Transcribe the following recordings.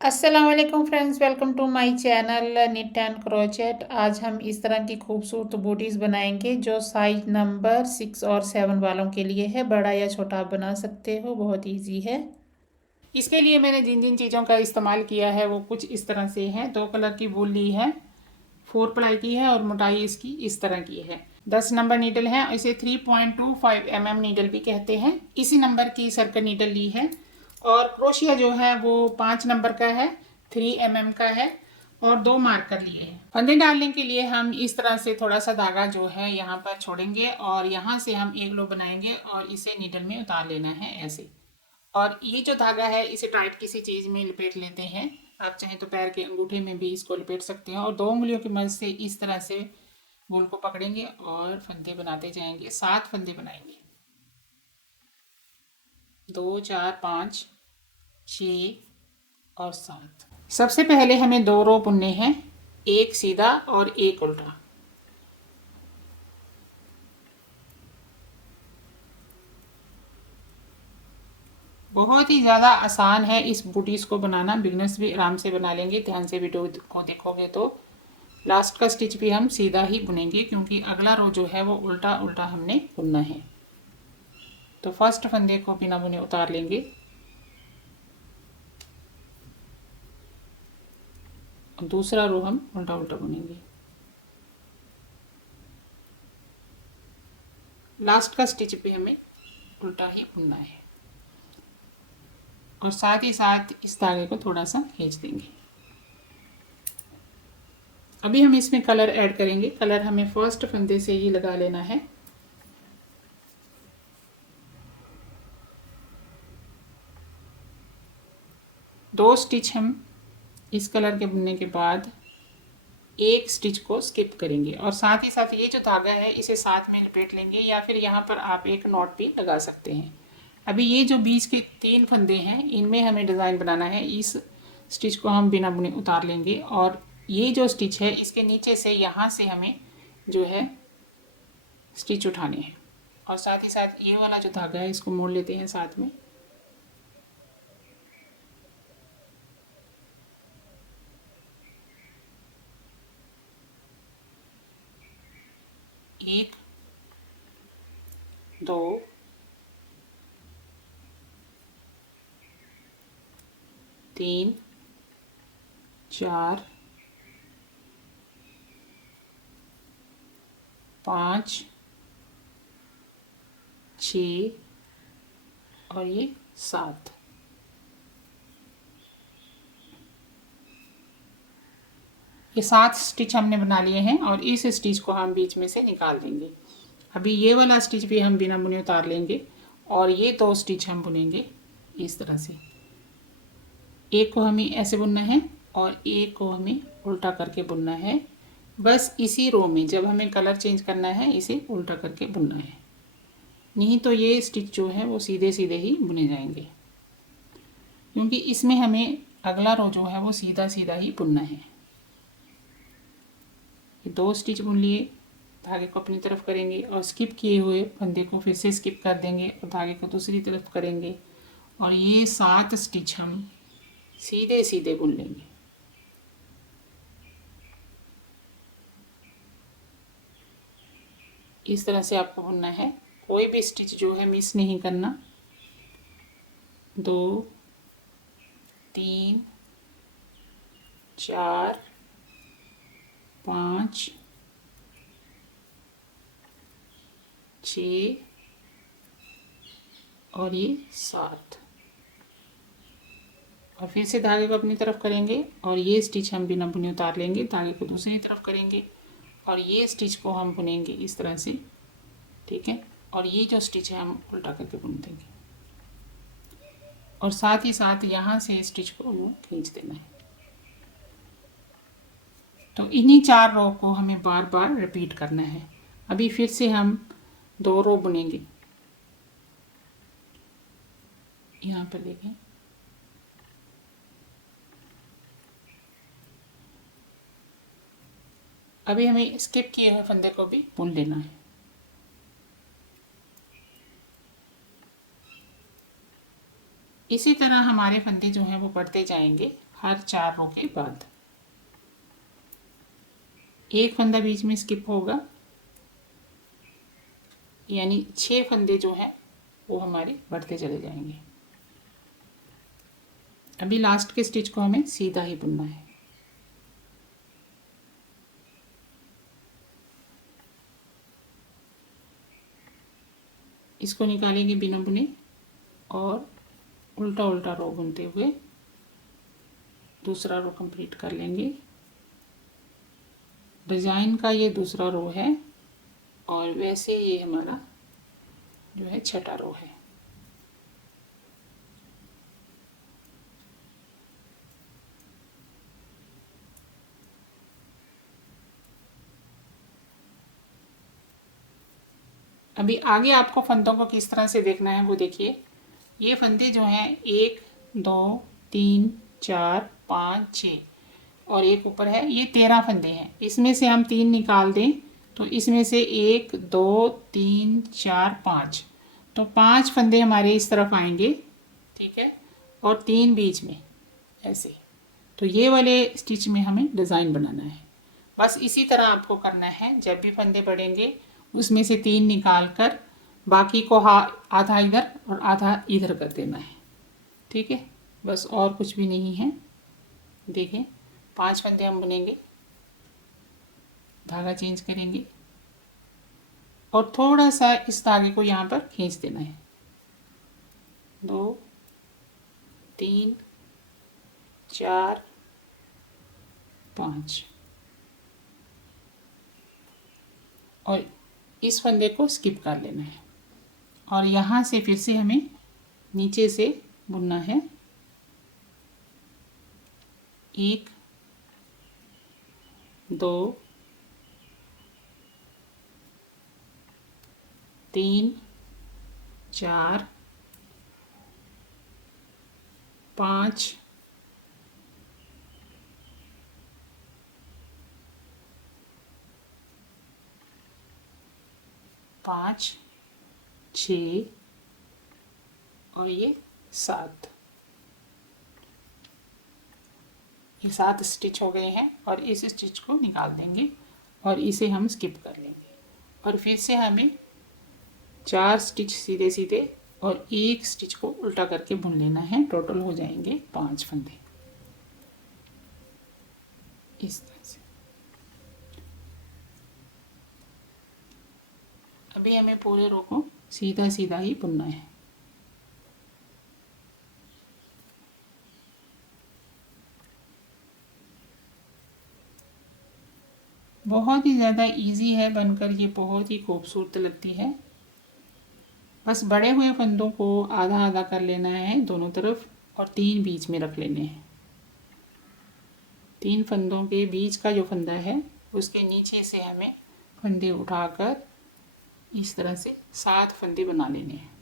अस्सलाम friends, welcome to my channel knit and crochet. आज हम इस तरह की खूबसूरत बूटीज़ बनाएंगे जो साइज नंबर 6 और 7 वालों के लिए है। बड़ा या छोटा आप बना सकते हो, बहुत इजी है। इसके लिए मैंने जिन जिन चीज़ों का इस्तेमाल किया है वो कुछ इस तरह से है। 2 कलर की वूल ली है, 4 प्लाई की है और मोटाई इसकी इस तरह की है। 10 नंबर नीडल है, इसे 3.25 mm नीडल भी कहते हैं। इसी नंबर की सर्कल नीडल ली है और क्रोशिया जो है वो 5 नंबर का है, 3 mm का है और 2 मार्कर लिए हैं। फंदे डालने के लिए हम इस तरह से थोड़ा सा धागा जो है यहाँ पर छोड़ेंगे और यहाँ से हम एक लो बनाएंगे और इसे नीडल में उतार लेना है ऐसे। और ये जो धागा है इसे टाइट किसी चीज़ में लपेट लेते हैं। आप चाहें तो पैर के अंगूठे में भी इसको लपेट सकते हैं और 2 उंगलियों की मदद से इस तरह से गोल को पकड़ेंगे और फंदे बनाते जाएंगे। 7 फंदे बनाएंगे, 2, 4, 5, 6 और 7। सबसे पहले हमें 2 रो बुनने हैं, एक सीधा और एक उल्टा। बहुत ही ज़्यादा आसान है इस बूटीज़ को बनाना, बिगनर्स भी आराम से बना लेंगे। ध्यान से वीडियो को देखोगे तो लास्ट का स्टिच भी हम सीधा ही बुनेंगे क्योंकि अगला रो जो है वो उल्टा उल्टा हमने बुनना है। तो फर्स्ट फंदे को बिना बुने उतार लेंगे, दूसरा रो हम उल्टा उल्टा बुनेंगे। लास्ट का स्टिच भी हमें उल्टा ही बुनना है और साथ ही साथ इस धागे को थोड़ा सा खींच देंगे। अभी हम इसमें कलर ऐड करेंगे। कलर हमें फर्स्ट फंदे से ही लगा लेना है। दो स्टिच हम इस कलर के बुनने के बाद एक स्टिच को स्किप करेंगे और साथ ही साथ ये जो धागा है इसे साथ में लपेट लेंगे या फिर यहाँ पर आप एक नॉट भी लगा सकते हैं। अभी ये जो बीच के 3 फंदे हैं इनमें हमें डिज़ाइन बनाना है। इस स्टिच को हम बिना बुने उतार लेंगे और ये जो स्टिच है इसके नीचे से यहाँ से हमें जो है स्टिच उठाने हैं और साथ ही साथ ये वाला जो धागा है इसको मोड़ लेते हैं साथ में। एक, 2, 3, 4, 5, 6 और ये 7। ये 7 स्टिच हमने बना लिए हैं और इस स्टिच को हम बीच में से निकाल देंगे। अभी ये वाला स्टिच भी हम बिना बुने उतार लेंगे और ये 2 स्टिच हम बुनेंगे इस तरह से। एक को हमें ऐसे बुनना है और एक को हमें उल्टा करके बुनना है। बस इसी रो में जब हमें कलर चेंज करना है इसे उल्टा करके बुनना है, नहीं तो ये स्टिच जो है वो सीधे सीधे ही बुने जाएंगे क्योंकि इसमें हमें अगला रो जो है वो सीधा सीधा ही बुनना है। 2 स्टिच बुन लिए, धागे को अपनी तरफ करेंगे और स्किप किए हुए फंदे को फिर से स्किप कर देंगे और धागे को दूसरी तरफ करेंगे और ये 7 स्टिच हम सीधे सीधे बुन लेंगे। इस तरह से आपको बुनना है, कोई भी स्टिच जो है मिस नहीं करना। 2, 3, 4, 5, 6 और ये 7 और फिर से धागे को अपनी तरफ करेंगे और ये स्टिच हम बिना बुने उतार लेंगे, धागे को दूसरी तरफ करेंगे और ये स्टिच को हम बुनेंगे इस तरह से, ठीक है। और ये जो स्टिच है हम उल्टा करके बुन देंगे और साथ ही साथ यहाँ से स्टिच को खींच देना है। तो इन्हीं 4 रो को हमें बार बार रिपीट करना है। अभी फिर से हम 2 रो बुनेंगे। यहाँ पर देखें, अभी हमें स्किप किए हुए फंदे को भी बुन लेना है। इसी तरह हमारे फंदे जो हैं वो बढ़ते जाएंगे। हर 4 रो के बाद। एक फंदा बीच में स्किप होगा, यानी 6 फंदे जो हैं वो हमारे बढ़ते चले जाएंगे। अभी लास्ट के स्टिच को हमें सीधा ही बुनना है। इसको निकालेंगे बिना बुने और उल्टा उल्टा रो बुनते हुए दूसरा रो कंप्लीट कर लेंगे। डिज़ाइन का ये दूसरा रो है और वैसे ये हमारा जो है छठा रो है। अभी आगे आपको फंदों को किस तरह से देखना है वो देखिए। ये फंदे जो हैं 1 2 3 4 5 6 और एक ऊपर है, ये 13 फंदे हैं। इसमें से हम 3 निकाल दें तो इसमें से 1 2 3 4 5, तो 5 फंदे हमारे इस तरफ आएंगे, ठीक है, और 3 बीच में ऐसे। तो ये वाले स्टिच में हमें डिज़ाइन बनाना है। बस इसी तरह आपको करना है। जब भी फंदे बढ़ेंगे उसमें से 3 निकाल कर बाकी को आधा इधर और आधा इधर कर देना है, ठीक है। बस और कुछ भी नहीं है। देखें 5 फंदे हम बुनेंगे, धागा चेंज करेंगे और थोड़ा सा इस धागे को यहाँ पर खींच देना है। 2 3 4 5 और इस फंदे को स्किप कर लेना है और यहाँ से फिर से हमें नीचे से बुनना है। 1 2 3 4 5 5 6 और ये 7। ये 7 स्टिच हो गए हैं और इस स्टिच को निकाल देंगे और इसे हम स्किप कर लेंगे और फिर से हमें 4 स्टिच सीधे सीधे और 1 स्टिच को उल्टा करके बुन लेना है। टोटल हो जाएंगे 5 फंदे इस तरह से। अभी हमें पूरे रो को सीधा सीधा ही बुनना है। बहुत ही ज़्यादा इजी है बनकर, ये बहुत ही खूबसूरत लगती है। बस बड़े हुए फंदों को आधा आधा कर लेना है दोनों तरफ और 3 बीच में रख लेने हैं। 3 फंदों के बीच का जो फंदा है उसके नीचे से हमें फंदे उठाकर इस तरह से 7 फंदे बना लेने हैं।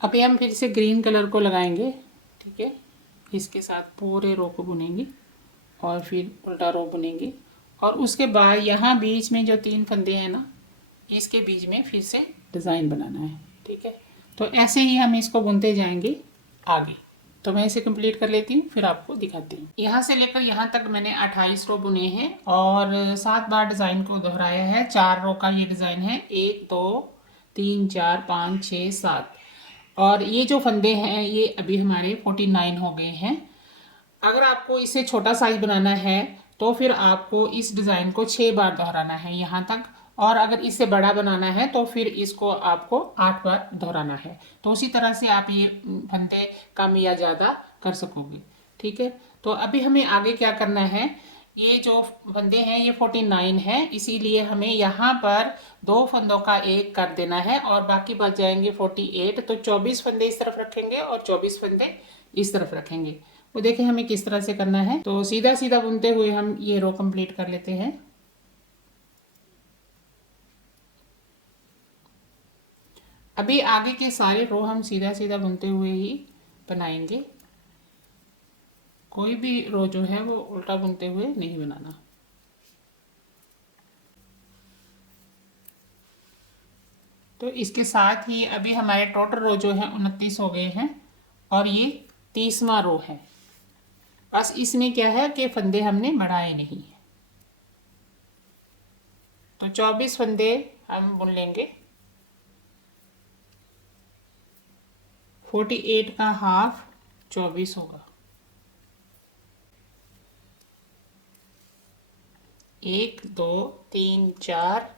अभी हम फिर से ग्रीन कलर को लगाएंगे, ठीक है। इसके साथ पूरे रो को बुनेंगे और फिर उल्टा रो बुनेंगे और उसके बाद यहाँ बीच में जो 3 फंदे हैं ना, इसके बीच में फिर से डिज़ाइन बनाना है, ठीक है। तो ऐसे ही हम इसको बुनते जाएंगे आगे। तो मैं इसे कंप्लीट कर लेती हूँ फिर आपको दिखाती हूँ। यहाँ से लेकर यहाँ तक मैंने 28 रो बुने हैं और 7 बार डिज़ाइन को दोहराया है। 4 रो का ये डिज़ाइन है, 1 2 3 4 5 6 7 और ये जो फंदे हैं ये अभी हमारे 49 हो गए हैं। अगर आपको इसे छोटा साइज बनाना है तो फिर आपको इस डिज़ाइन को 6 बार दोहराना है यहाँ तक, और अगर इससे बड़ा बनाना है तो फिर इसको आपको 8 बार दोहराना है। तो उसी तरह से आप ये फंदे कम या ज़्यादा कर सकोगे, ठीक है। तो अभी हमें आगे क्या करना है, ये जो फंदे हैं ये 49 है, इसीलिए हमें यहाँ पर 2 फंदों का 1 कर देना है और बाकी बच जाएंगे 48। तो 24 फंदे इस तरफ रखेंगे और 24 फंदे इस तरफ रखेंगे। वो देखें हमें किस तरह से करना है। तो सीधा सीधा बुनते हुए हम ये रो कंप्लीट कर लेते हैं। अभी आगे के सारे रो हम सीधा सीधा बुनते हुए ही बनाएंगे, कोई भी रो जो है वो उल्टा बुनते हुए नहीं बनाना। तो इसके साथ ही अभी हमारे टोटल रो जो है 29 हो गए हैं और ये 30वां रो है। बस इसमें क्या है कि फंदे हमने बढ़ाए नहीं, तो 24 फंदे हम बुन लेंगे। 48 का हाफ 24 होगा। 1 2 3 4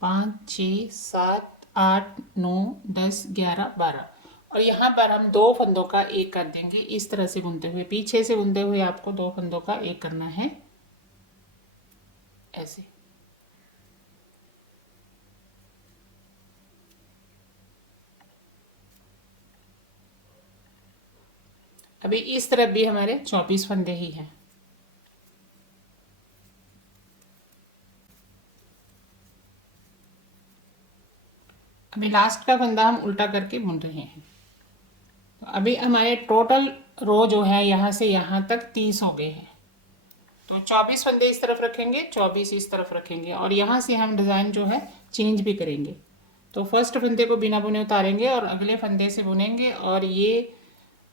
5 6 7 8 9 10 11 12 और यहाँ पर हम 2 फंदों का एक कर देंगे। इस तरह से बुनते हुए, पीछे से बुनते हुए आपको 2 फंदों का एक करना है, ऐसे। अभी इस तरफ भी हमारे 24 फंदे ही हैं। अभी लास्ट का फंदा हम उल्टा करके बुन रहे हैं। तो अभी हमारे टोटल रो जो है यहाँ से यहाँ तक 30 हो गए हैं। तो 24 फंदे इस तरफ रखेंगे, 24 इस तरफ रखेंगे और यहाँ से हम डिज़ाइन जो है चेंज भी करेंगे। तो फर्स्ट फंदे को बिना बुने उतारेंगे और अगले फंदे से बुनेंगे और ये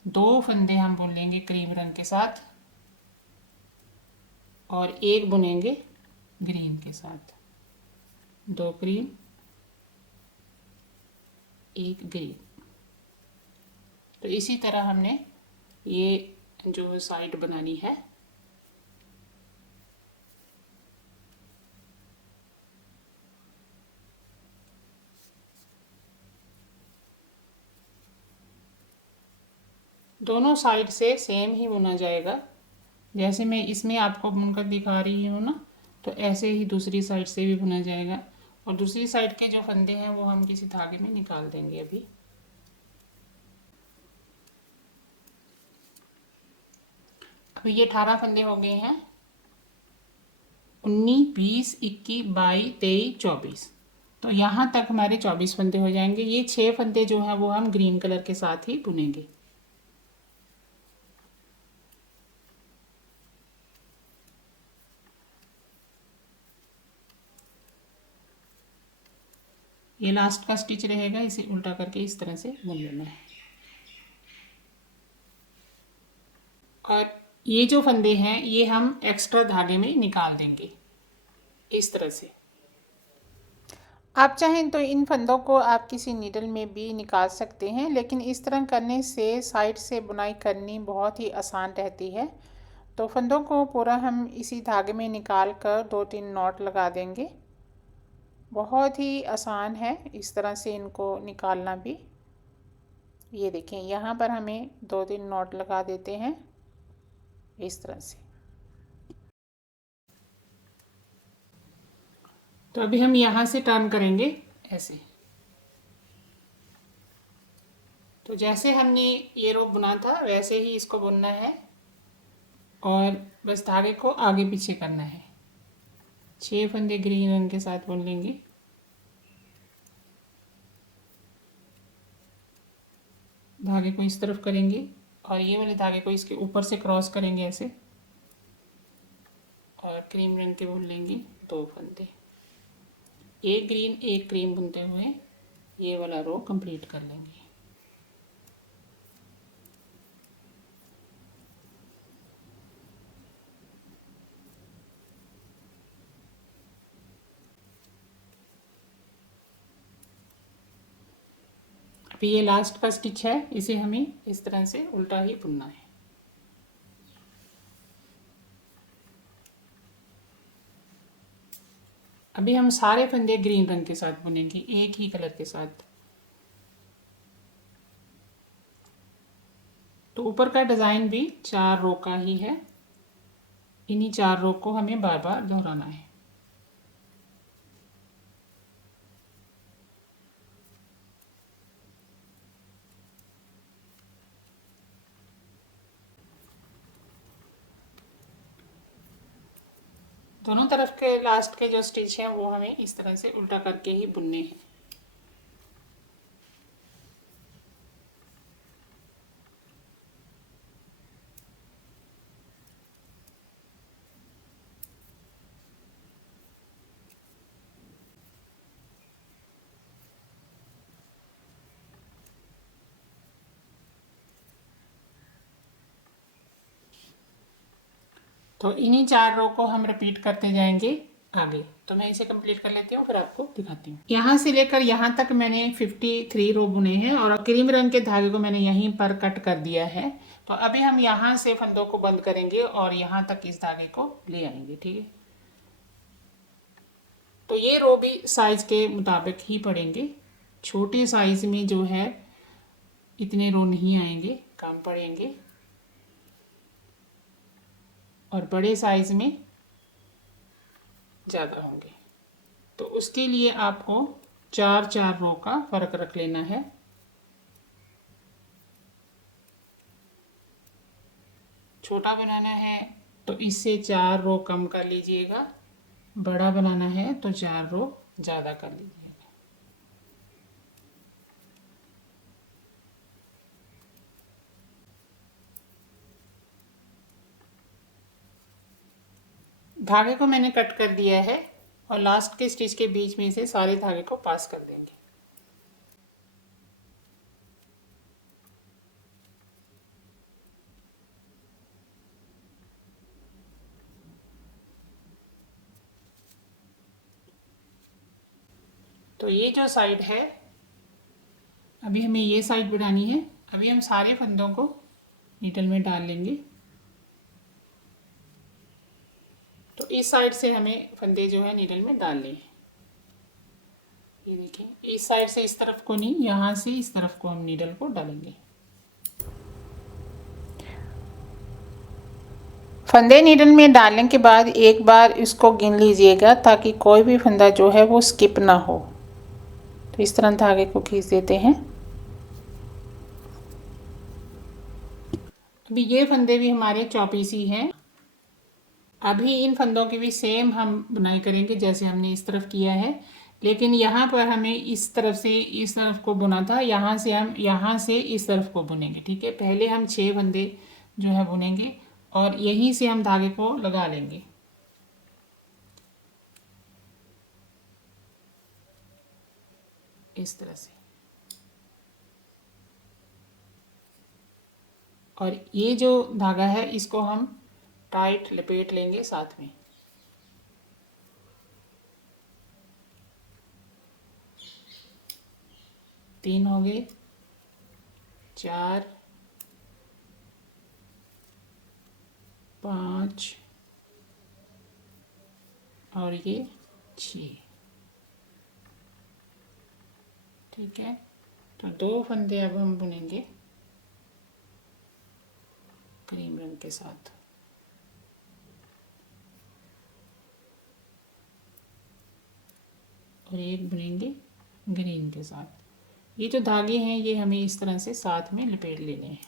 2 फंदे हम बुन लेंगे क्रीम रंग के साथ और एक बुनेंगे ग्रीन के साथ। 2 क्रीम, 1 ग्रीन। तो इसी तरह हमने ये जो साइड बनानी है। दोनों साइड से सेम ही बुना जाएगा, जैसे मैं इसमें आपको बुनकर दिखा रही हूँ ना, तो ऐसे ही दूसरी साइड से भी बुना जाएगा। और दूसरी साइड के जो फंदे हैं वो हम किसी धागे में निकाल देंगे। अभी ये 18 फंदे हो गए हैं। 19 20 21 22 23 24, तो यहाँ तक हमारे 24 फंदे हो जाएंगे। ये 6 फंदे जो हैं वो हम ग्रीन कलर के साथ ही बुनेंगे। ये लास्ट का स्टिच रहेगा, इसे उल्टा करके इस तरह से बुन लेना है। और ये जो फंदे हैं ये हम एक्स्ट्रा धागे में निकाल देंगे इस तरह से। आप चाहें तो इन फंदों को आप किसी नीडल में भी निकाल सकते हैं, लेकिन इस तरह करने से साइड से बुनाई करनी बहुत ही आसान रहती है। तो फंदों को पूरा हम इसी धागे में निकाल कर 2-3 नॉट लगा देंगे। बहुत ही आसान है इस तरह से इनको निकालना भी। ये देखें, यहाँ पर हमें 2-3 नॉट लगा देते हैं इस तरह से। तो अभी हम यहाँ से टर्न करेंगे ऐसे। तो जैसे हमने ये रो बुना था वैसे ही इसको बुनना है और बस धागे को आगे पीछे करना है। 6 फंदे ग्रीन रंग के साथ बुन लेंगे। धागे को इस तरफ करेंगे और ये वाले धागे को इसके ऊपर से क्रॉस करेंगे ऐसे और क्रीम रंग के बुन लेंगे 2 फंदे। एक ग्रीन एक क्रीम बुनते हुए ये वाला रो कंप्लीट कर लेंगे। अभी ये लास्ट का स्टिच है, इसे हमें इस तरह से उल्टा ही बुनना है। अभी हम सारे फंदे ग्रीन रंग के साथ बुनेंगे, एक ही कलर के साथ। तो ऊपर का डिज़ाइन भी 4 रो का ही है, इन्हीं 4 रो को हमें बार बार दोहराना है। दोनों तरफ के लास्ट के जो स्टिच हैं वो हमें इस तरह से उल्टा करके ही बुनने हैं। तो इन्हीं 4 रो को हम रिपीट करते जाएंगे आगे। तो मैं इसे कंप्लीट कर लेती हूँ, फिर आपको दिखाती हूँ। यहाँ से लेकर यहाँ तक मैंने 53 रो बुने हैं और क्रीम रंग के धागे को मैंने यहीं पर कट कर दिया है। तो अभी हम यहाँ से फंदों को बंद करेंगे और यहाँ तक इस धागे को ले आएंगे, ठीक है। तो ये रो भी साइज के मुताबिक ही पड़ेंगे। छोटे साइज में जो है इतने रो नहीं आएंगे, कम पड़ेंगे, और बड़े साइज में ज़्यादा होंगे। तो उसके लिए आपको 4 रो का फ़र्क रख लेना है। छोटा बनाना है तो इससे 4 रो कम कर लीजिएगा, बड़ा बनाना है तो 4 रो ज़्यादा कर लीजिएगा। धागे को मैंने कट कर दिया है और लास्ट के स्टिच के बीच में से सारे धागे को पास कर देंगे। तो ये जो साइड है, अभी हमें ये साइड बनानी है। अभी हम सारे फंदों को नीडल में डाल लेंगे। तो इस साइड से हमें फंदे जो है नीडल में डालने हैं। ये देखिए, इस साइड से इस तरफ को नहीं, यहाँ से इस तरफ को हम नीडल को डालेंगे। फंदे नीडल में डालने के बाद एक बार इसको गिन लीजिएगा ताकि कोई भी फंदा जो है वो स्किप ना हो। तो इस तरह धागे को खींच देते हैं। अभी ये फंदे भी हमारे 24 ही हैं। अभी इन फंदों की भी सेम हम बुनाई करेंगे जैसे हमने इस तरफ किया है, लेकिन यहाँ पर हमें इस तरफ से इस तरफ को बुना था, यहाँ से हम यहाँ से इस तरफ को बुनेंगे, ठीक है। पहले हम 6 फंदे जो है बुनेंगे और यहीं से हम धागे को लगा लेंगे। इस तरह से। और ये जो धागा है इसको हम टाइट लपेट लेंगे साथ में। तीन हो गए, 4, 5 और ये 6, ठीक है। तो 2 फंदे अब हम बुनेंगे क्रीम रंग के साथ। और एक बुनेंगे ग्रीन के साथ। ये जो धागे हैं ये हमें इस तरह से साथ में लपेट लेने हैं।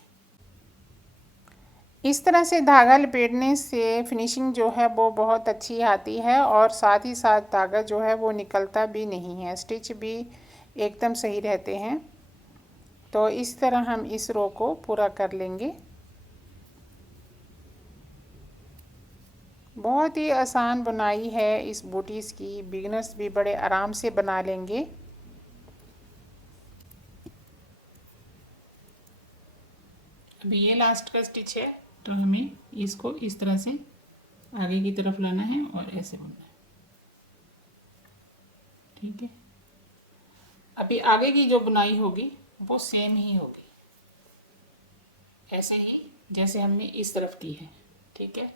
इस तरह से धागा लपेटने से फिनिशिंग जो है वो बहुत अच्छी आती है और साथ ही साथ धागा जो है वो निकलता भी नहीं है, स्टिच भी एकदम सही रहते हैं। तो इस तरह हम इस रो को पूरा कर लेंगे। बहुत ही आसान बुनाई है इस बूटीज की, बिगिनर्स भी बड़े आराम से बना लेंगे। अभी ये लास्ट का स्टिच है तो हमें इसको इस तरह से आगे की तरफ लाना है और ऐसे बुनना है, ठीक है। अभी आगे की जो बुनाई होगी वो सेम ही होगी, ऐसे ही जैसे हमने इस तरफ की है, ठीक है।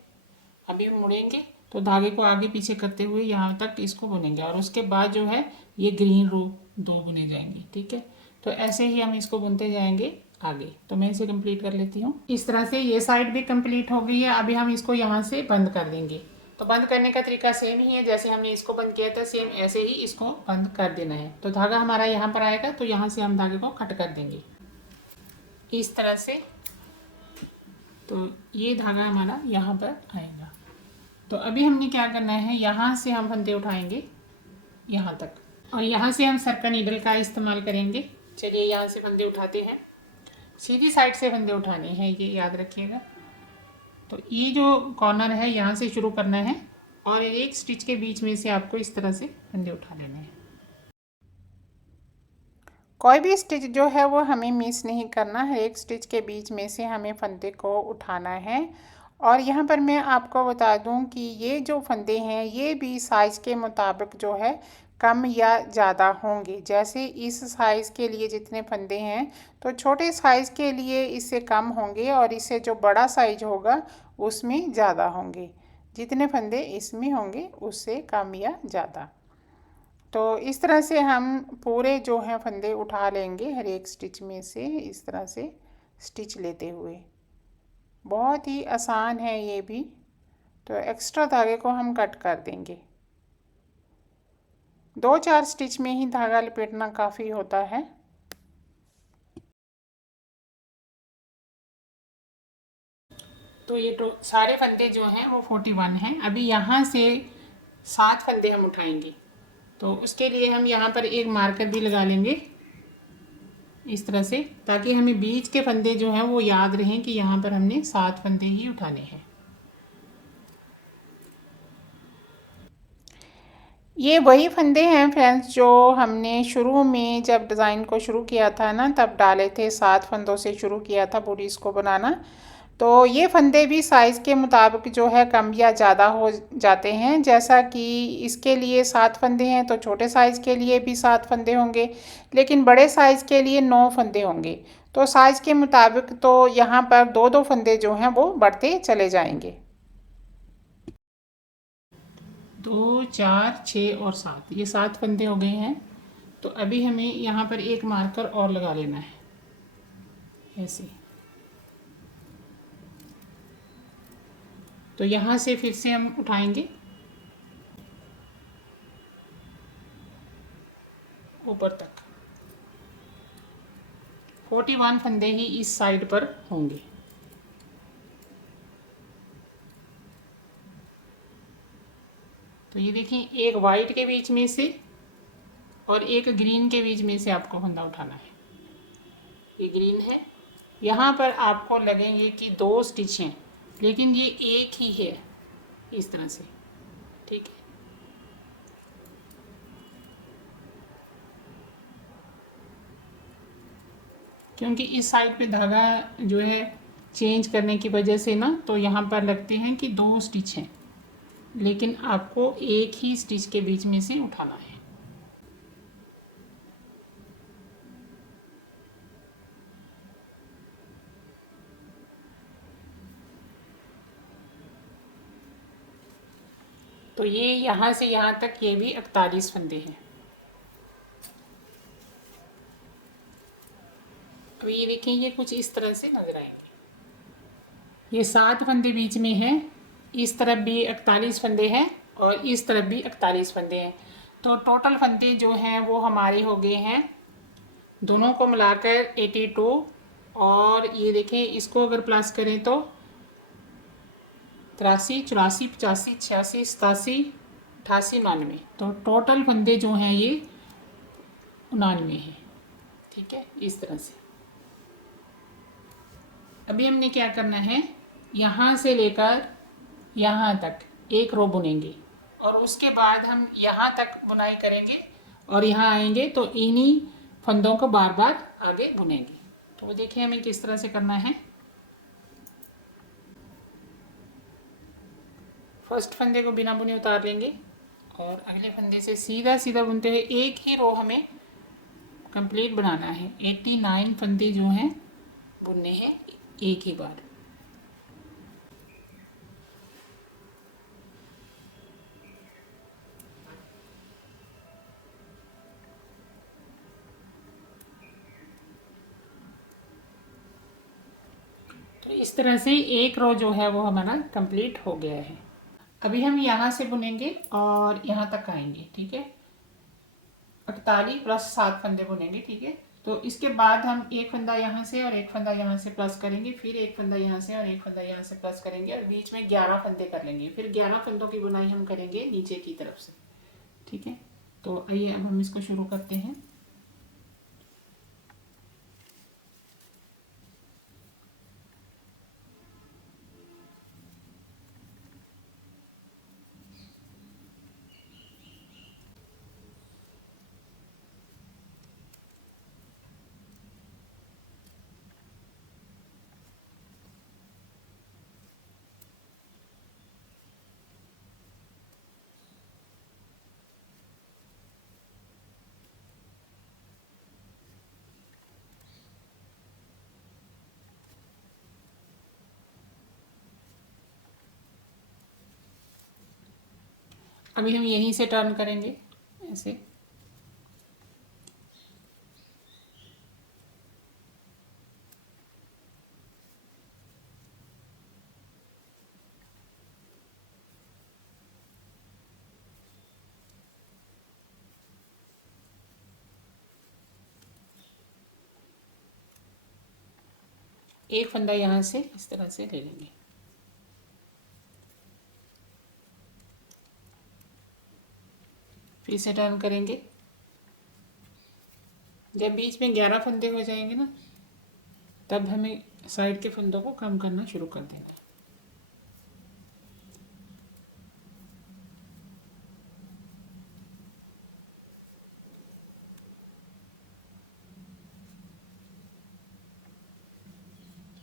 अभी हम मुड़ेंगे तो धागे को आगे पीछे करते हुए यहाँ तक इसको बुनेंगे और उसके बाद जो है ये ग्रीन रो 2 बुने जाएंगे, ठीक है। तो ऐसे ही हम इसको बुनते जाएंगे आगे। तो मैं इसे कंप्लीट कर लेती हूँ। इस तरह से ये साइड भी कंप्लीट हो गई है। अभी हम इसको यहाँ से बंद कर देंगे। तो बंद करने का तरीका सेम ही है जैसे हमने इसको बंद किया था, सेम ऐसे ही इसको बंद कर देना है। तो धागा हमारा यहाँ पर आएगा तो यहाँ से हम धागे को कट कर देंगे इस तरह से। तो ये धागा हमारा यहाँ पर आएगा। तो अभी हमने क्या करना है, यहाँ से हम फंदे उठाएंगे यहाँ तक और यहाँ से हम सर्कल नीडल का इस्तेमाल करेंगे। चलिए यहाँ से फंदे उठाते हैं। सीधी साइड से फंदे उठाने हैं, ये याद रखिएगा। तो ये जो कॉर्नर है यहाँ से शुरू करना है और एक स्टिच के बीच में से आपको इस तरह से फंदे उठा लेने हैं। कोई भी स्टिच जो है वो हमें मिस नहीं करना है, एक स्टिच के बीच में से हमें फंदे को उठाना है और यहाँ पर मैं आपको बता दूँ कि ये जो फंदे हैं ये भी साइज़ के मुताबिक जो है कम या ज़्यादा होंगे। जैसे इस साइज़ के लिए जितने फंदे हैं तो छोटे साइज़ के लिए इससे कम होंगे और इससे जो बड़ा साइज होगा उसमें ज़्यादा होंगे। जितने फंदे इसमें होंगे उससे कम या ज़्यादा। तो इस तरह से हम पूरे जो हैं फंदे उठा लेंगे हर एक स्टिच में से, इस तरह से स्टिच लेते हुए। बहुत ही आसान है ये भी। तो एक्स्ट्रा धागे को हम कट कर देंगे। 2-4 स्टिच में ही धागा लपेटना काफ़ी होता है। तो ये तो सारे फंदे जो हैं वो 41 हैं। अभी यहाँ से 7 फंदे हम उठाएंगे, तो उसके लिए हम यहाँ पर एक मार्कर भी लगा लेंगे इस तरह से, ताकि हमें बीच के फंदे जो हैं वो याद रहें कि यहाँ पर हमने 7 फंदे ही उठाने हैं। ये वही फंदे हैं फ्रेंड्स जो हमने शुरू में जब डिज़ाइन को शुरू किया था ना, तब डाले थे। 7 फंदों से शुरू किया था बूटीज को बनाना। तो ये फंदे भी साइज़ के मुताबिक जो है कम या ज़्यादा हो जाते हैं। जैसा कि इसके लिए 7 फंदे हैं तो छोटे साइज़ के लिए भी 7 फंदे होंगे, लेकिन बड़े साइज़ के लिए 9 फंदे होंगे। तो साइज़ के मुताबिक तो यहाँ पर 2-2 फंदे जो हैं वो बढ़ते चले जाएंगे। 2, 4, 6 और 7, ये 7 फंदे हो गए हैं। तो अभी हमें यहाँ पर एक मार्कर और लगा लेना है ऐसे। तो यहाँ से फिर से हम उठाएंगे ऊपर तक। 41 फंदे ही इस साइड पर होंगे। तो ये देखिए, एक वाइट के बीच में से और एक ग्रीन के बीच में से आपको फंदा उठाना है। ये ग्रीन है, यहाँ पर आपको लगेंगे कि 2 स्टिच हैं, लेकिन ये एक ही है इस तरह से, ठीक है। क्योंकि इस साइड पे धागा जो है चेंज करने की वजह से ना, तो यहाँ पर लगते हैं कि 2 स्टिच हैं, लेकिन आपको एक ही स्टिच के बीच में से उठाना है। तो ये यहाँ से यहाँ तक ये भी 41 फंदे हैं। अब ये देखें, ये कुछ इस तरह से नजर आएंगे। ये 7 फंदे बीच में हैं, इस तरफ भी 41 फंदे हैं और इस तरफ भी 41 फंदे हैं। तो टोटल फंदे जो हैं वो हमारे हो गए हैं दोनों को मिलाकर 82। और ये देखें, इसको अगर प्लस करें तो 83, 84, 85, 86, 87, 88, 99। तो टोटल फंदे जो हैं ये 99 हैं, ठीक है, इस तरह से। अभी हमने क्या करना है, यहाँ से लेकर यहाँ तक एक रो बुनेंगे और उसके बाद हम यहाँ तक बुनाई करेंगे और यहाँ आएंगे तो इन्हीं फंदों को बार बार आगे बुनेंगे। तो देखिए हमें किस तरह से करना है। फर्स्ट फंदे को बिना बुने उतार लेंगे और अगले फंदे से सीधा सीधा बुनते हुए एक ही रो हमें कंप्लीट बनाना है। 89 फंदे जो हैं बुनने हैं एक ही बार। तो इस तरह से एक रो जो है वो हमारा कंप्लीट हो गया है। अभी हम यहाँ से बुनेंगे और यहाँ तक आएंगे, ठीक है। 48 प्लस 7 फंदे बुनेंगे, ठीक है। तो इसके बाद हम एक फंदा यहाँ से और एक फंदा यहाँ से प्लस करेंगे, फिर एक फंदा यहाँ से और एक फंदा यहाँ से प्लस करेंगे और बीच में 11 फंदे कर लेंगे। फिर 11 फंदों की बुनाई हम करेंगे नीचे की तरफ से, ठीक है। तो आइए अब हम इसको शुरू करते हैं। अभी हम यहीं से टर्न करेंगे ऐसे। एक फंदा यहाँ से इस तरह से ले लेंगे। फिर से टर्न करेंगे। जब बीच में 11 फंदे हो जाएंगे ना, तब हमें साइड के फंदों को कम करना शुरू कर देना है।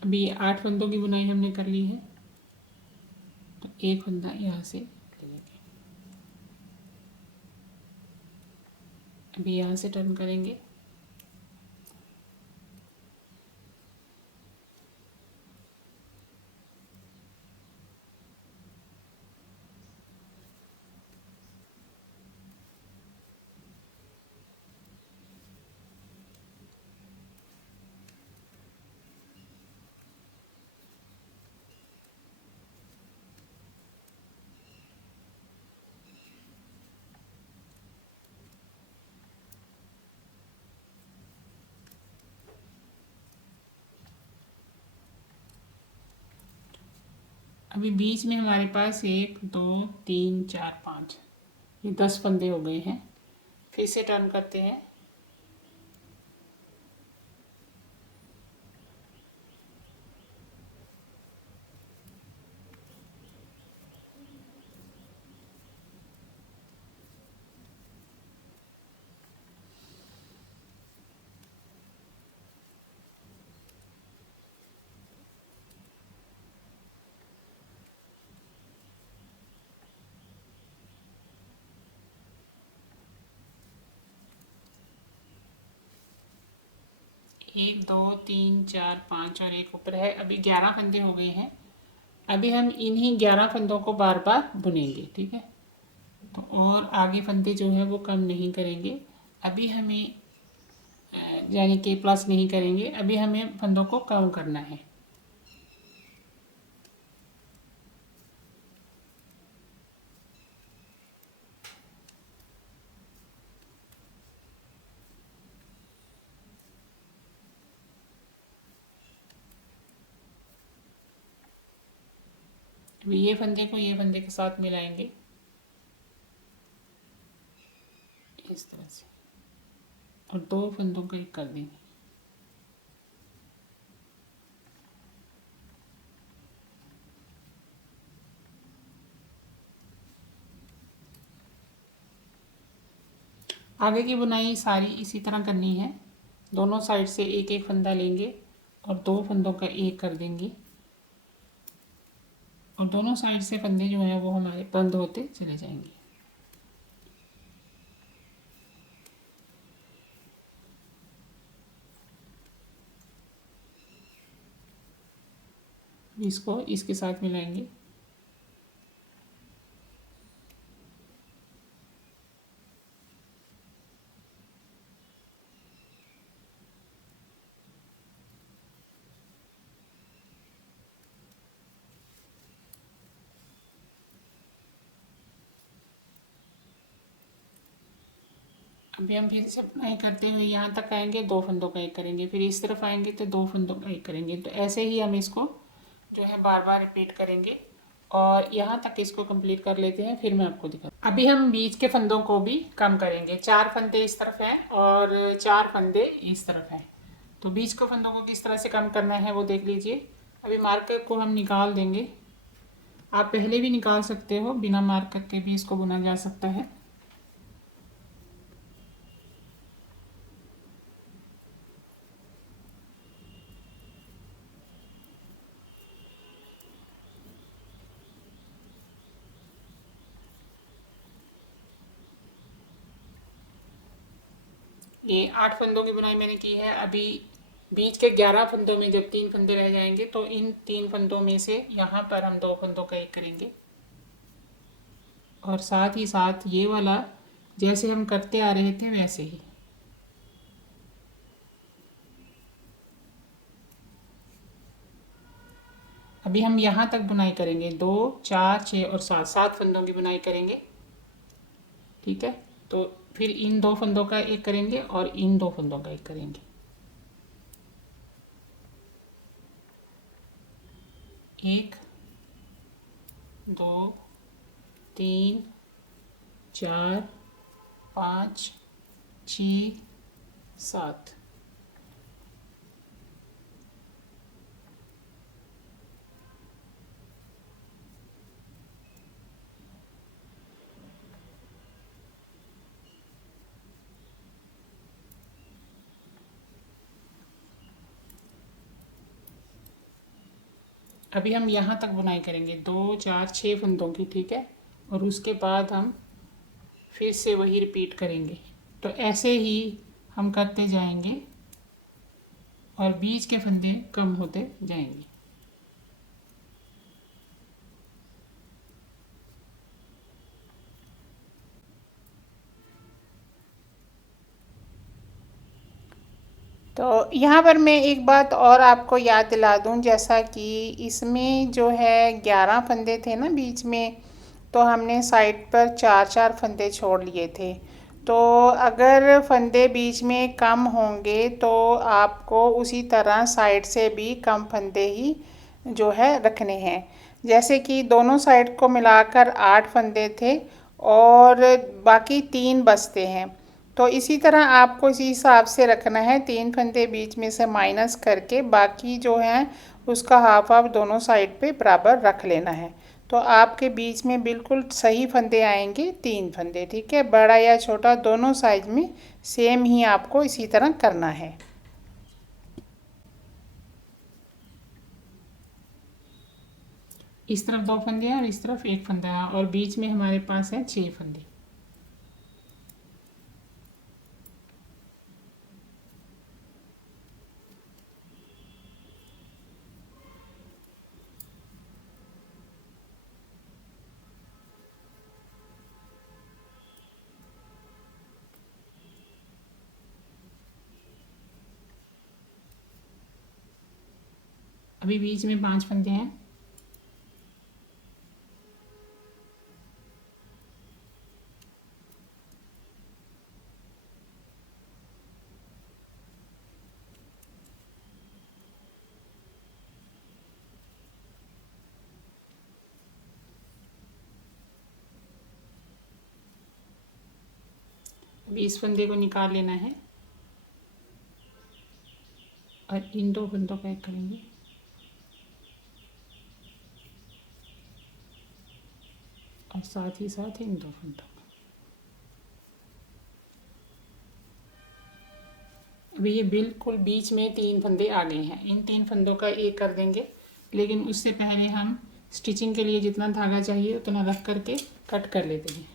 अभी 8 फंदों की बुनाई हमने कर ली है, तो एक फंदा यहाँ से ले लेंगे। अभी यहाँ से टर्न करेंगे। अभी बीच में हमारे पास 1 2 3 4 5, ये 10 फंदे हो गए हैं। फिर से टर्न करते हैं। एक 2 3 4 5 और एक ऊपर है। अभी 11 फंदे हो गए हैं। अभी हम इन्हीं 11 फंदों को बार बार बुनेंगे, ठीक है। तो और आगे फंदे जो है वो कम नहीं करेंगे। अभी हमें यानी कि प्लस नहीं करेंगे, अभी हमें फंदों को कम करना है। अभी ये फंदे को ये फंदे के साथ मिलाएंगे इस तरह से, और 2 फंदों को एक कर देंगे। आगे की बुनाई सारी इसी तरह करनी है। दोनों साइड से एक एक फंदा लेंगे और 2 फंदों का एक कर देंगे, और दोनों साइड से फंदे जो हैं वो हमारे बंद होते चले जाएंगे। इसको इसके साथ मिलाएंगे। अभी हम फिर से बुनाई करते हुए यहाँ तक आएंगे, 2 फंदों का एक करेंगे, फिर इस तरफ आएंगे तो 2 फंदों का एक करेंगे। तो ऐसे ही हम इसको जो है बार बार रिपीट करेंगे और यहाँ तक इसको कंप्लीट कर लेते हैं, फिर मैं आपको दिखाता हूँ। अभी हम बीच के फंदों को भी कम करेंगे। 4 फंदे इस तरफ हैं और 4 फंदे इस तरफ हैं। तो बीच के फंदों को किस तरह से कम करना है वो देख लीजिए। अभी मार्कर को हम निकाल देंगे। आप पहले भी निकाल सकते हो, बिना मार्कर के भी इसको बुना जा सकता है। ये 8 फंदों की बुनाई मैंने की है। अभी बीच के 11 फंदों में जब 3 फंदे रह जाएंगे तो इन 3 फंदों में से यहाँ पर हम 2 फंदों का एक करेंगे और साथ ही साथ ये वाला जैसे हम करते आ रहे थे वैसे ही। अभी हम यहाँ तक बुनाई करेंगे, 2 4 6 और 7, 7 फंदों की बुनाई करेंगे। ठीक है, तो फिर इन 2 फंदों का एक करेंगे और इन 2 फंदों का एक करेंगे। एक, 2, 3, 4, 5, 6, 7। अभी हम यहाँ तक बुनाई करेंगे, 2 4 6 फंदों की। ठीक है, और उसके बाद हम फिर से वही रिपीट करेंगे। तो ऐसे ही हम करते जाएंगे और बीच के फंदे कम होते जाएंगे। तो यहाँ पर मैं एक बात और आपको याद दिला दूँ, जैसा कि इसमें जो है 11 फंदे थे ना बीच में, तो हमने साइड पर 4 4 फंदे छोड़ लिए थे। तो अगर फंदे बीच में कम होंगे तो आपको उसी तरह साइड से भी कम फंदे ही जो है रखने हैं। जैसे कि दोनों साइड को मिलाकर 8 फंदे थे और बाकी 3 बचते हैं। तो इसी तरह आपको इसी हिसाब से रखना है, 3 फंदे बीच में से माइनस करके बाकी जो है उसका हाफ हाफ दोनों साइड पे बराबर रख लेना है। तो आपके बीच में बिल्कुल सही फंदे आएंगे, 3 फंदे। ठीक है, बड़ा या छोटा दोनों साइज में सेम ही आपको इसी तरह करना है। इस तरफ 2 फंदे हैं और इस तरफ 1 फंदा है और बीच में हमारे पास है 6 फंदे। अभी बीच में 5 फंदे हैं। अभी इस फंदे को निकाल लेना है और इन 2 फंदों का एक करेंगे और साथ ही साथ इन 2 फंदों का। अभी ये बिल्कुल बीच में 3 फंदे आ गए हैं, इन 3 फंदों का एक कर देंगे। लेकिन उससे पहले हम स्टिचिंग के लिए जितना धागा चाहिए उतना रख करके कट कर लेते हैं।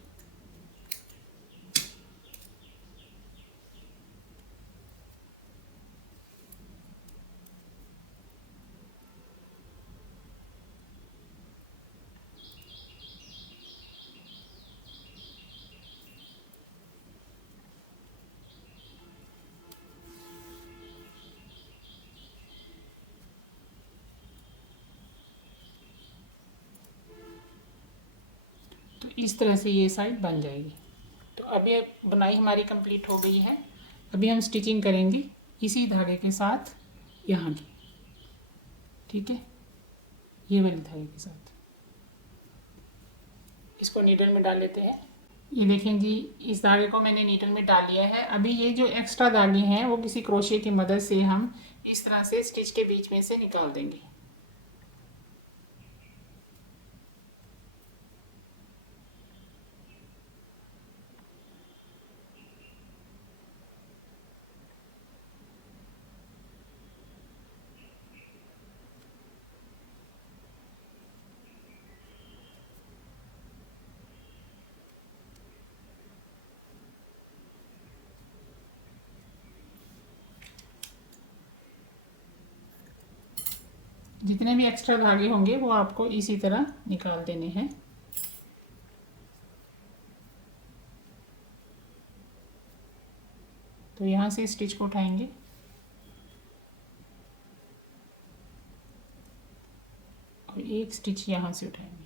तो इस तरह से ये साइड बन जाएगी। तो अभी बुनाई हमारी कंप्लीट हो गई है। अभी हम स्टिचिंग करेंगे इसी धागे के साथ यहाँ की। ठीक है, ये वाले धागे के साथ इसको नीडल में डाल लेते हैं। ये देखें जी, इस धागे को मैंने नीडल में डाल लिया है। अभी ये जो एक्स्ट्रा धागे हैं वो किसी क्रोशिया की मदद से हम इस तरह से स्टिच के बीच में से निकाल देंगे। जितने भी एक्स्ट्रा धागे होंगे वो आपको इसी तरह निकाल देने हैं। तो यहाँ से स्टिच को उठाएंगे और एक स्टिच यहाँ से उठाएंगे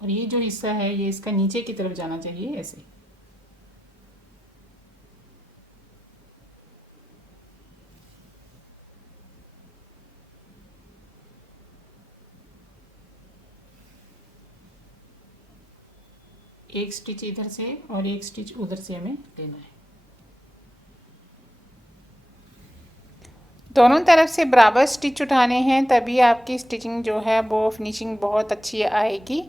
और ये जो हिस्सा है ये इसका नीचे की तरफ जाना चाहिए ऐसे। एक स्टिच इधर से और एक स्टिच उधर से हमें लेना है। दोनों तरफ से बराबर स्टिच उठाने हैं, तभी आपकी स्टिचिंग जो है वो फिनिशिंग बहुत अच्छी आएगी।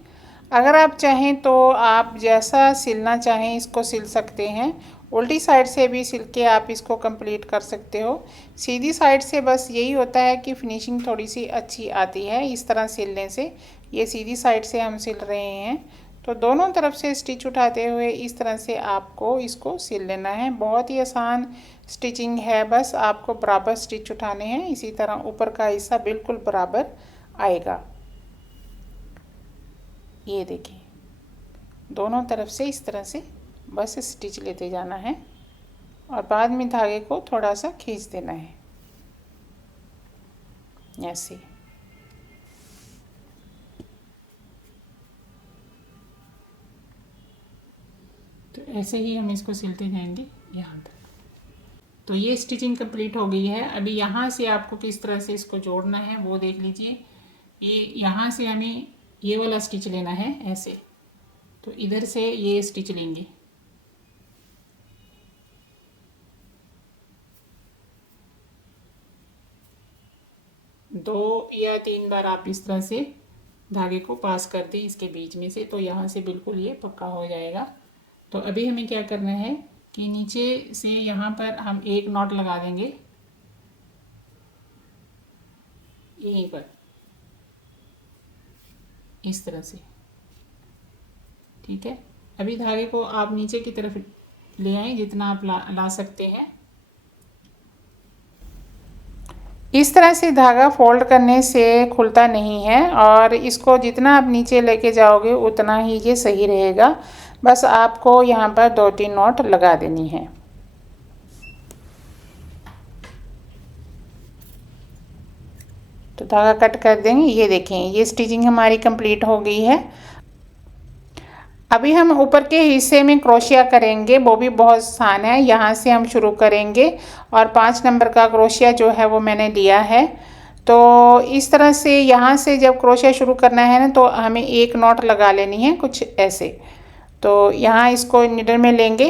अगर आप चाहें तो आप जैसा सिलना चाहें इसको सिल सकते हैं। उल्टी साइड से भी सिल के आप इसको कंप्लीट कर सकते हो। सीधी साइड से बस यही होता है कि फिनिशिंग थोड़ी सी अच्छी आती है इस तरह सिलने से। ये सीधी साइड से हम सिल रहे हैं, तो दोनों तरफ से स्टिच उठाते हुए इस तरह से आपको इसको सिल लेना है। बहुत ही आसान स्टिचिंग है, बस आपको बराबर स्टिच उठाने हैं। इसी तरह ऊपर का हिस्सा बिल्कुल बराबर आएगा। ये देखिए, दोनों तरफ से इस तरह से बस स्टिच लेते जाना है और बाद में धागे को थोड़ा सा खींच देना है ऐसे। तो ऐसे ही हम इसको सिलते जाएंगे यहाँ तक। तो ये स्टिचिंग कंप्लीट हो गई है। अभी यहाँ से आपको किस तरह से इसको जोड़ना है वो देख लीजिए। ये यहाँ से हमें ये वाला स्टिच लेना है ऐसे, तो इधर से ये स्टिच लेंगे। दो या तीन बार आप इस तरह से धागे को पास कर दें इसके बीच में से, तो यहाँ से बिल्कुल ये पक्का हो जाएगा। तो अभी हमें क्या करना है कि नीचे से यहाँ पर हम एक नॉट लगा देंगे यहीं पर इस तरह से, ठीक है। अभी धागे को आप नीचे की तरफ ले आए जितना आप ला सकते हैं। इस तरह से धागा फोल्ड करने से खुलता नहीं है और इसको जितना आप नीचे लेके जाओगे उतना ही ये सही रहेगा। बस आपको यहाँ पर 2-3 नॉट लगा देनी है। तो धागा कट कर देंगे। ये देखें, ये स्टिचिंग हमारी कंप्लीट हो गई है। अभी हम ऊपर के हिस्से में क्रोशिया करेंगे, वो भी बहुत आसान है। यहाँ से हम शुरू करेंगे और 5 नंबर का क्रोशिया जो है वो मैंने लिया है। तो इस तरह से यहाँ से जब क्रोशिया शुरू करना है ना, तो हमें एक नॉट लगा लेनी है कुछ ऐसे। तो यहाँ इसको निडल में लेंगे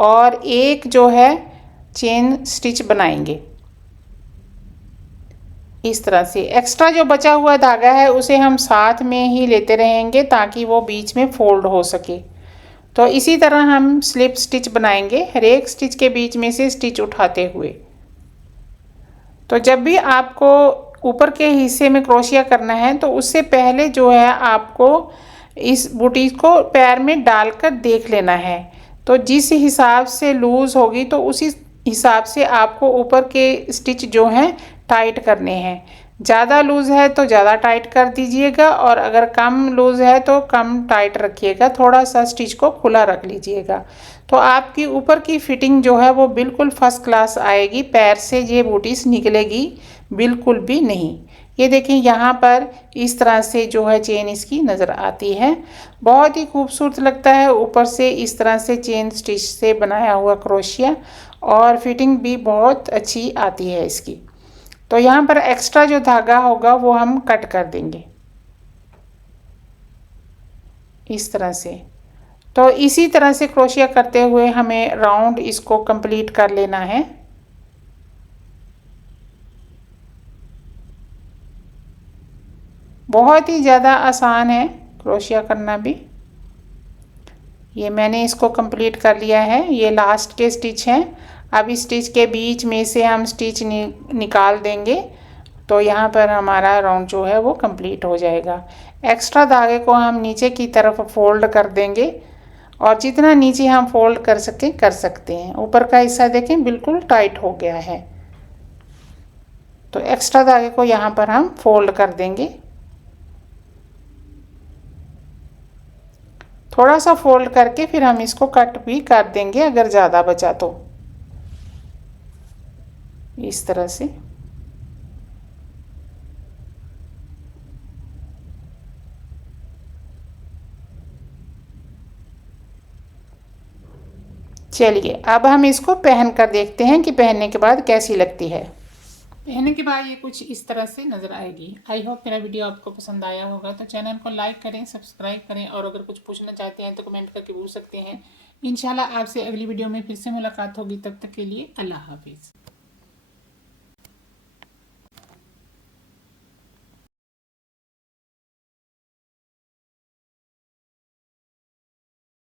और एक जो है चेन स्टिच बनाएंगे इस तरह से। एक्स्ट्रा जो बचा हुआ धागा है उसे हम साथ में ही लेते रहेंगे ताकि वो बीच में फोल्ड हो सके। तो इसी तरह हम स्लिप स्टिच बनाएंगे हर एक स्टिच के बीच में से स्टिच उठाते हुए। तो जब भी आपको ऊपर के हिस्से में क्रोशिया करना है तो उससे पहले जो है आपको इस बूटी को पैर में डालकर देख लेना है। तो जिस हिसाब से लूज़ होगी तो उसी हिसाब से आपको ऊपर के स्टिच जो हैं टाइट करने हैं। ज़्यादा लूज़ है तो ज़्यादा टाइट कर दीजिएगा और अगर कम लूज़ है तो कम टाइट रखिएगा, थोड़ा सा स्टिच को खुला रख लीजिएगा। तो आपकी ऊपर की फिटिंग जो है वो बिल्कुल फर्स्ट क्लास आएगी। पैर से ये बूटीस निकलेगी बिल्कुल भी नहीं। ये देखें, यहाँ पर इस तरह से जो है चेन इसकी नज़र आती है। बहुत ही खूबसूरत लगता है ऊपर से इस तरह से चेन स्टिच से बनाया हुआ क्रोशिया, और फिटिंग भी बहुत अच्छी आती है इसकी। तो यहाँ पर एक्स्ट्रा जो धागा होगा वो हम कट कर देंगे इस तरह से। तो इसी तरह से क्रोशिया करते हुए हमें राउंड इसको कंप्लीट कर लेना है। बहुत ही ज़्यादा आसान है क्रोशिया करना भी। ये मैंने इसको कंप्लीट कर लिया है। ये लास्ट के स्टिच हैं। अब इस स्टिच के बीच में से हम स्टिच निकाल देंगे तो यहाँ पर हमारा राउंड जो है वो कंप्लीट हो जाएगा। एक्स्ट्रा धागे को हम नीचे की तरफ फोल्ड कर देंगे और जितना नीचे हम फोल्ड कर सकते हैं। ऊपर का हिस्सा देखें बिल्कुल टाइट हो गया है। तो एक्स्ट्रा धागे को यहाँ पर हम फोल्ड कर देंगे। थोड़ा सा फोल्ड करके फिर हम इसको कट भी कर देंगे अगर ज़्यादा बचा तो, इस तरह से। चलिए अब हम इसको पहन कर देखते हैं कि पहनने के बाद कैसी लगती है। पहनने के बाद ये कुछ इस तरह से नज़र आएगी। आई होप मेरा वीडियो आपको पसंद आया होगा, तो चैनल को लाइक करें, सब्सक्राइब करें, और अगर कुछ पूछना चाहते हैं तो कमेंट करके पूछ सकते हैं। इंशाल्लाह आपसे अगली वीडियो में फिर से मुलाकात होगी। तब तक के लिए अल्लाह हाफिज़।